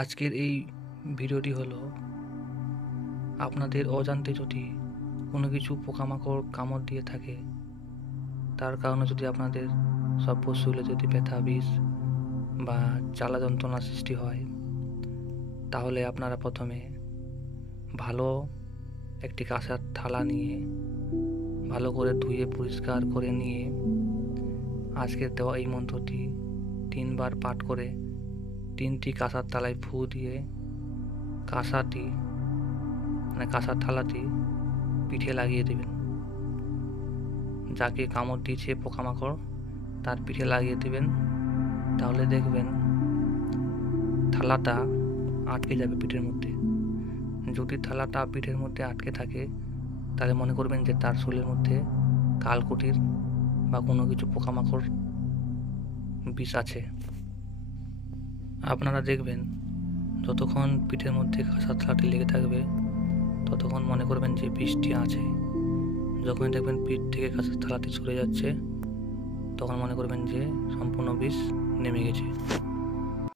আজকের এই ভিডিওটি হলো আপনাদের অজান্তে যদি কোনো কিছু পোকামাকড় কামড় দিয়ে থাকে, তার কারণে যদি আপনাদের সর্ব শরীরে যদি ব্যথা বিষ বা জ্বালা যন্ত্রণা সৃষ্টি হয়, তাহলে আপনারা প্রথমে ভালো একটি কাঁসার থালা নিয়ে ভালো করে ধুয়ে পরিষ্কার করে নিয়ে আজকের দেওয়া এই মন্ত্রটি 3 বার পাঠ করে 3টি কাঁসার থালায় ফু দিয়ে কাঁসার থালাটি পিঠে লাগিয়ে দেবেন। যাকে কামড় দিয়েছে পোকামাকড় তার পিঠে লাগিয়ে দেবেন। তাহলে দেখবেন থালাটা আটকে যাবে পিঠের মধ্যে। যদি থালাটা পিঠের মধ্যে আটকে থাকে, তাহলে মনে করবেন যে তার শরীরের মধ্যে কালকুটির বা কোনো কিছু পোকামাকড় বিষ আছে। আপনারা দেখবেন যতক্ষণ পিঠের মধ্যে কাঁসার থালাটি লেগে থাকবে, ততক্ষণ মনে করবেন যে বিষটি আছে। যখনই দেখবেন পিঠ থেকে কাঁসার থালাটি সরে যাচ্ছে, তখন মনে করবেন যে সম্পূর্ণ বিষ নেমে গেছে।